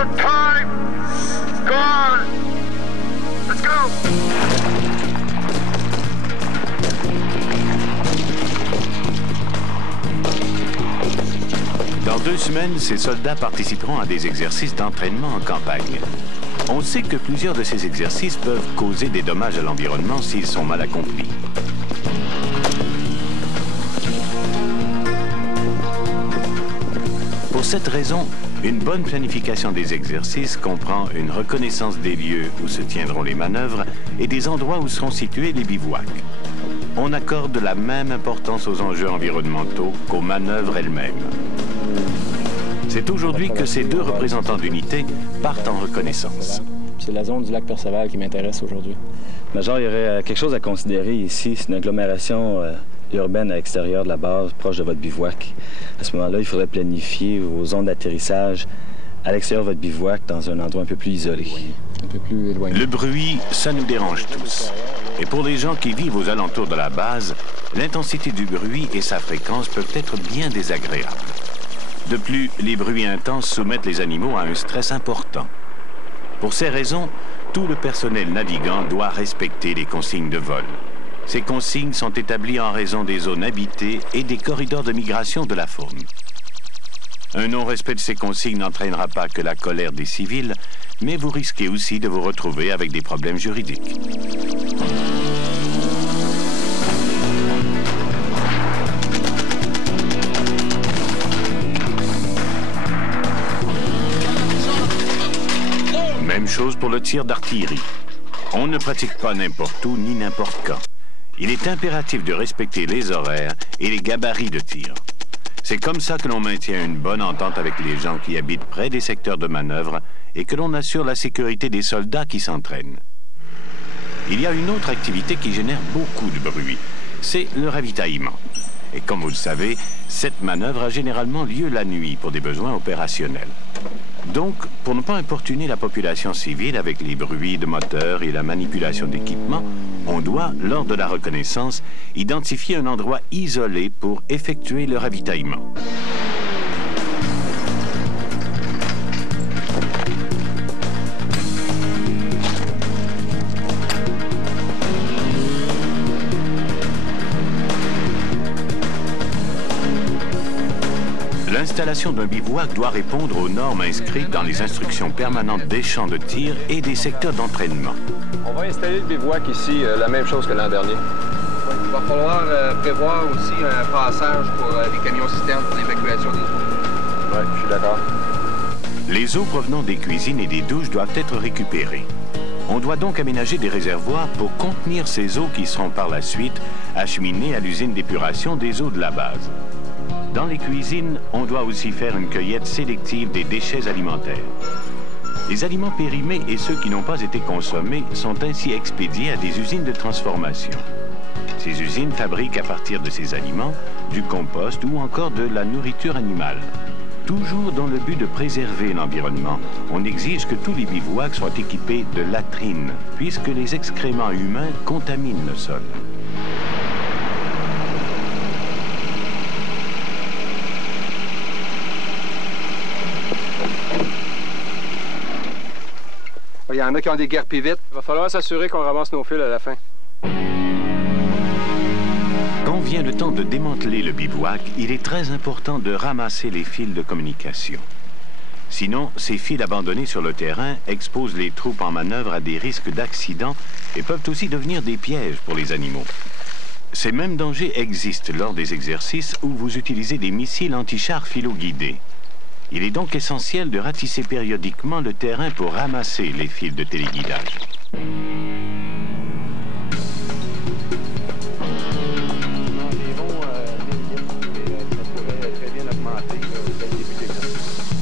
No time. Gone. Let's go. Dans 2 semaines, ces soldats participeront à des exercices d'entraînement en campagne. On sait que plusieurs de ces exercices peuvent causer des dommages à l'environnement s'ils sont mal accomplis. Pour cette raison, une bonne planification des exercices comprend une reconnaissance des lieux où se tiendront les manœuvres et des endroits où seront situés les bivouacs. On accorde la même importance aux enjeux environnementaux qu'aux manœuvres elles-mêmes. C'est aujourd'hui que ces 2 représentants d'unités partent en reconnaissance. C'est la zone du lac Perceval qui m'intéresse aujourd'hui. Major, il y aurait quelque chose à considérer ici. C'est une agglomération urbaine à l'extérieur de la base, proche de votre bivouac. À ce moment-là, il faudrait planifier vos zones d'atterrissage à l'extérieur de votre bivouac dans un endroit un peu plus isolé. Un peu plus éloigné. Le bruit, ça nous dérange tous. Et pour les gens qui vivent aux alentours de la base, l'intensité du bruit et sa fréquence peuvent être bien désagréables. De plus, les bruits intenses soumettent les animaux à un stress important. Pour ces raisons, tout le personnel navigant doit respecter les consignes de vol. Ces consignes sont établies en raison des zones habitées et des corridors de migration de la faune. Un non-respect de ces consignes n'entraînera pas que la colère des civils, mais vous risquez aussi de vous retrouver avec des problèmes juridiques. Même chose pour le tir d'artillerie. On ne pratique pas n'importe où ni n'importe quand. Il est impératif de respecter les horaires et les gabarits de tir. C'est comme ça que l'on maintient une bonne entente avec les gens qui habitent près des secteurs de manœuvre et que l'on assure la sécurité des soldats qui s'entraînent. Il y a une autre activité qui génère beaucoup de bruit. C'est le ravitaillement. Et comme vous le savez, cette manœuvre a généralement lieu la nuit pour des besoins opérationnels. Donc, pour ne pas importuner la population civile avec les bruits de moteurs et la manipulation d'équipements, on doit, lors de la reconnaissance, identifier un endroit isolé pour effectuer le ravitaillement. L'installation d'un bivouac doit répondre aux normes inscrites dans les instructions permanentes des champs de tir et des secteurs d'entraînement. On va installer le bivouac ici, la même chose que l'an dernier. Il va falloir prévoir aussi un passage pour les camions-citernes pour l'évacuation des eaux. Oui, je suis d'accord. Les eaux provenant des cuisines et des douches doivent être récupérées. On doit donc aménager des réservoirs pour contenir ces eaux qui seront par la suite acheminées à l'usine d'épuration des eaux de la base. Dans les cuisines, on doit aussi faire une cueillette sélective des déchets alimentaires. Les aliments périmés et ceux qui n'ont pas été consommés sont ainsi expédiés à des usines de transformation. Ces usines fabriquent à partir de ces aliments du compost ou encore de la nourriture animale. Toujours dans le but de préserver l'environnement, on exige que tous les bivouacs soient équipés de latrines, puisque les excréments humains contaminent le sol. Il y en a qui ont des guerres plus vite. Il va falloir s'assurer qu'on ramasse nos fils à la fin. Quand vient le temps de démanteler le bivouac, il est très important de ramasser les fils de communication. Sinon, ces fils abandonnés sur le terrain exposent les troupes en manœuvre à des risques d'accident et peuvent aussi devenir des pièges pour les animaux. Ces mêmes dangers existent lors des exercices où vous utilisez des missiles anti-chars philo-guidés. Il est donc essentiel de ratisser périodiquement le terrain pour ramasser les fils de téléguidage.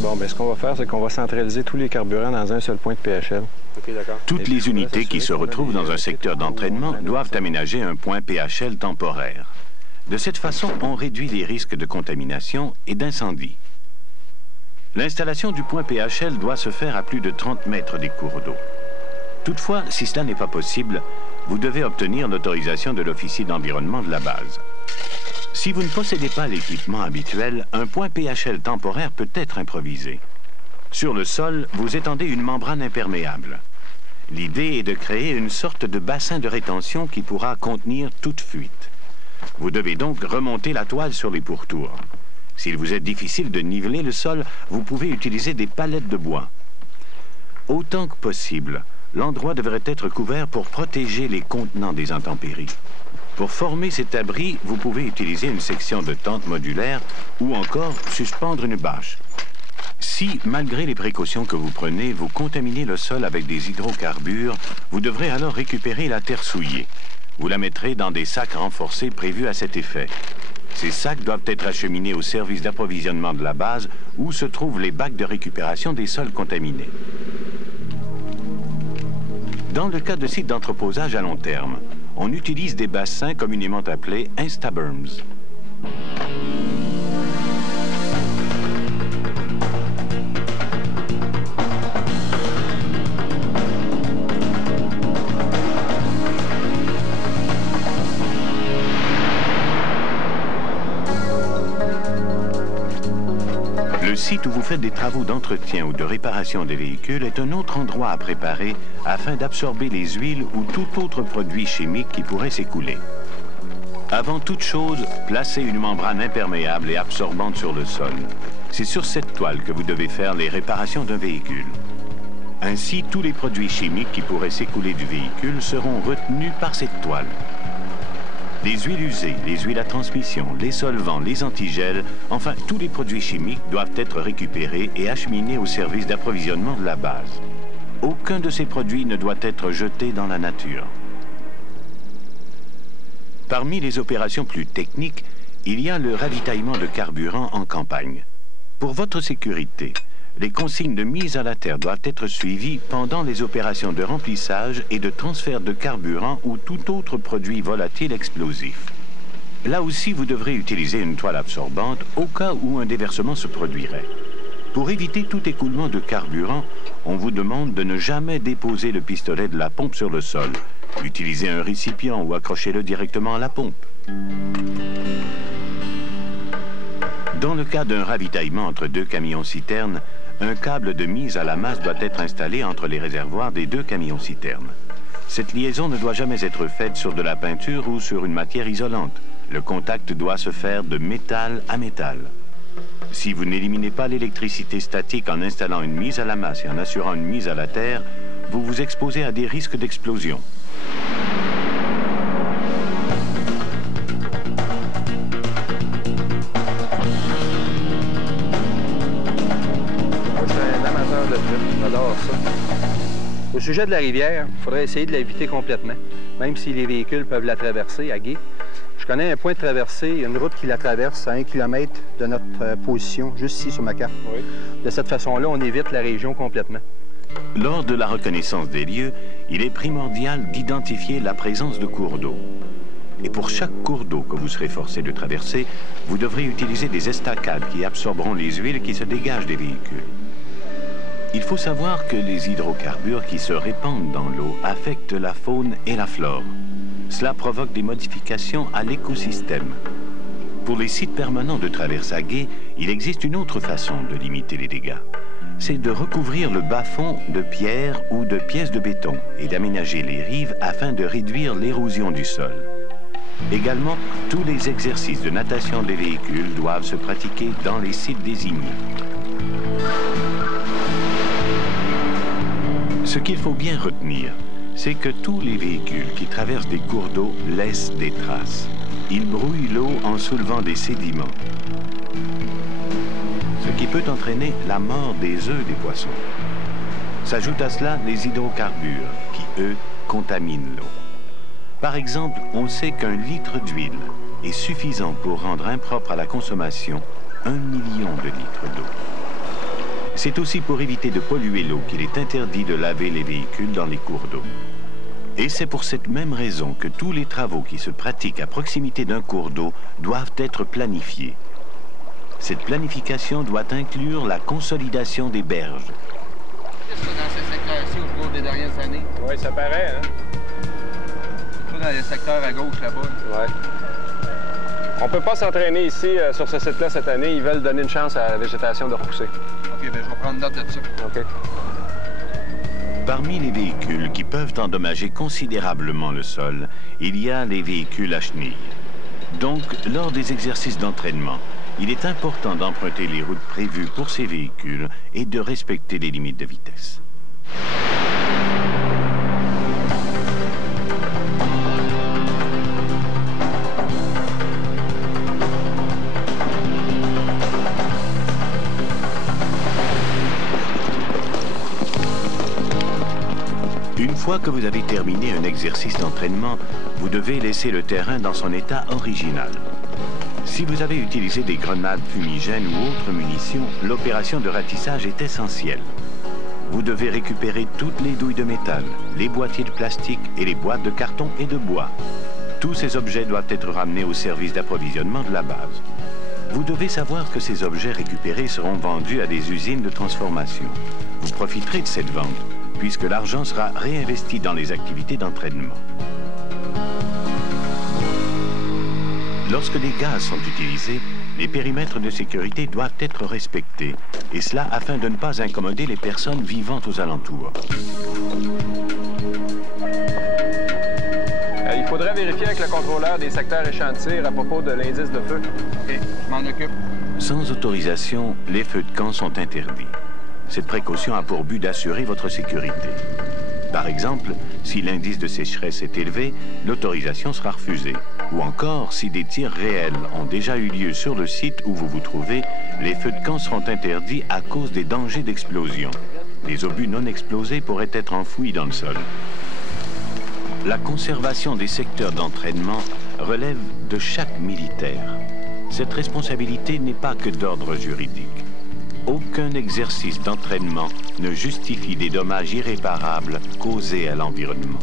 Bon, bien, ce qu'on va faire, c'est qu'on va centraliser tous les carburants dans un seul point de PHL. OK, d'accord. Toutes les unités qui se retrouvent dans un secteur d'entraînement doivent aménager un point PHL temporaire. De cette façon, on réduit les risques de contamination et d'incendie. L'installation du point PHL doit se faire à plus de 30 mètres des cours d'eau. Toutefois, si cela n'est pas possible, vous devez obtenir l'autorisation de l'officier d'environnement de la base. Si vous ne possédez pas l'équipement habituel, un point PHL temporaire peut être improvisé. Sur le sol, vous étendez une membrane imperméable. L'idée est de créer une sorte de bassin de rétention qui pourra contenir toute fuite. Vous devez donc remonter la toile sur les pourtours. S'il vous est difficile de niveler le sol, vous pouvez utiliser des palettes de bois. Autant que possible, l'endroit devrait être couvert pour protéger les contenants des intempéries. Pour former cet abri, vous pouvez utiliser une section de tente modulaire ou encore suspendre une bâche. Si, malgré les précautions que vous prenez, vous contaminez le sol avec des hydrocarbures, vous devrez alors récupérer la terre souillée. Vous la mettrez dans des sacs renforcés prévus à cet effet. Ces sacs doivent être acheminés au service d'approvisionnement de la base où se trouvent les bacs de récupération des sols contaminés. Dans le cas de sites d'entreposage à long terme, on utilise des bassins communément appelés instaberms. Le site où vous faites des travaux d'entretien ou de réparation des véhicules est un autre endroit à préparer afin d'absorber les huiles ou tout autre produit chimique qui pourrait s'écouler. Avant toute chose, placez une membrane imperméable et absorbante sur le sol. C'est sur cette toile que vous devez faire les réparations d'un véhicule. Ainsi, tous les produits chimiques qui pourraient s'écouler du véhicule seront retenus par cette toile. Les huiles usées, les huiles à transmission, les solvants, les antigels, enfin, tous les produits chimiques doivent être récupérés et acheminés au service d'approvisionnement de la base. Aucun de ces produits ne doit être jeté dans la nature. Parmi les opérations plus techniques, il y a le ravitaillement de carburant en campagne. Pour votre sécurité, les consignes de mise à la terre doivent être suivies pendant les opérations de remplissage et de transfert de carburant ou tout autre produit volatile explosif. Là aussi, vous devrez utiliser une toile absorbante au cas où un déversement se produirait. Pour éviter tout écoulement de carburant, on vous demande de ne jamais déposer le pistolet de la pompe sur le sol. Utilisez un récipient ou accrochez-le directement à la pompe. Dans le cas d'un ravitaillement entre deux camions-citernes, un câble de mise à la masse doit être installé entre les réservoirs des deux camions-citernes. Cette liaison ne doit jamais être faite sur de la peinture ou sur une matière isolante. Le contact doit se faire de métal à métal. Si vous n'éliminez pas l'électricité statique en installant une mise à la masse et en assurant une mise à la terre, vous vous exposez à des risques d'explosion. J'adore ça. Au sujet de la rivière, il faudrait essayer de l'éviter complètement, même si les véhicules peuvent la traverser à gué. Je connais un point de traversée, il y a une route qui la traverse à 1 km de notre position, juste ici sur ma carte. Oui. De cette façon-là, on évite la région complètement. Lors de la reconnaissance des lieux, il est primordial d'identifier la présence de cours d'eau. Et pour chaque cours d'eau que vous serez forcé de traverser, vous devrez utiliser des estacades qui absorberont les huiles qui se dégagent des véhicules. Il faut savoir que les hydrocarbures qui se répandent dans l'eau affectent la faune et la flore. Cela provoque des modifications à l'écosystème. Pour les sites permanents de traverse à gué, il existe une autre façon de limiter les dégâts. C'est de recouvrir le bas-fond de pierres ou de pièces de béton et d'aménager les rives afin de réduire l'érosion du sol. Également, tous les exercices de natation des véhicules doivent se pratiquer dans les sites désignés. Ce qu'il faut bien retenir, c'est que tous les véhicules qui traversent des cours d'eau laissent des traces. Ils brouillent l'eau en soulevant des sédiments, ce qui peut entraîner la mort des œufs des poissons. S'ajoutent à cela les hydrocarbures qui, eux, contaminent l'eau. Par exemple, on sait qu'un litre d'huile est suffisant pour rendre impropre à la consommation 1 million de litres d'eau. C'est aussi pour éviter de polluer l'eau qu'il est interdit de laver les véhicules dans les cours d'eau. Et c'est pour cette même raison que tous les travaux qui se pratiquent à proximité d'un cours d'eau doivent être planifiés. Cette planification doit inclure la consolidation des berges. Qu'est-ce que dans ce secteur-ci au cours des dernières années? Oui, ça paraît, hein? Surtout dans le secteur à gauche, là-bas. Oui. On peut pas s'entraîner ici sur ce site-là cette année. Ils veulent donner une chance à la végétation de repousser. OK, bien, je vais va prendre note de ça. OK. Parmi les véhicules qui peuvent endommager considérablement le sol, il y a les véhicules à chenilles. Donc, lors des exercices d'entraînement, il est important d'emprunter les routes prévues pour ces véhicules et de respecter les limites de vitesse. Une fois que vous avez terminé un exercice d'entraînement, vous devez laisser le terrain dans son état original. Si vous avez utilisé des grenades fumigènes ou autres munitions, l'opération de ratissage est essentielle. Vous devez récupérer toutes les douilles de métal, les boîtiers de plastique et les boîtes de carton et de bois. Tous ces objets doivent être ramenés au service d'approvisionnement de la base. Vous devez savoir que ces objets récupérés seront vendus à des usines de transformation. Vous profiterez de cette vente, puisque l'argent sera réinvesti dans les activités d'entraînement. Lorsque des gaz sont utilisés, les périmètres de sécurité doivent être respectés, et cela afin de ne pas incommoder les personnes vivant aux alentours. Il faudrait vérifier avec le contrôleur des secteurs échantillés à propos de l'indice de feu. OK, je m'en occupe. Sans autorisation, les feux de camp sont interdits. Cette précaution a pour but d'assurer votre sécurité. Par exemple, si l'indice de sécheresse est élevé, l'autorisation sera refusée. Ou encore, si des tirs réels ont déjà eu lieu sur le site où vous vous trouvez, les feux de camp seront interdits à cause des dangers d'explosion. Les obus non explosés pourraient être enfouis dans le sol. La conservation des secteurs d'entraînement relève de chaque militaire. Cette responsabilité n'est pas que d'ordre juridique. Aucun exercice d'entraînement ne justifie des dommages irréparables causés à l'environnement.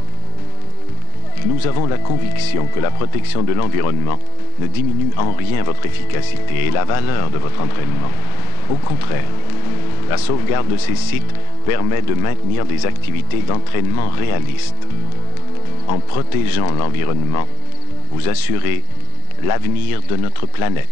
Nous avons la conviction que la protection de l'environnement ne diminue en rien votre efficacité et la valeur de votre entraînement. Au contraire, la sauvegarde de ces sites permet de maintenir des activités d'entraînement réalistes. En protégeant l'environnement, vous assurez l'avenir de notre planète.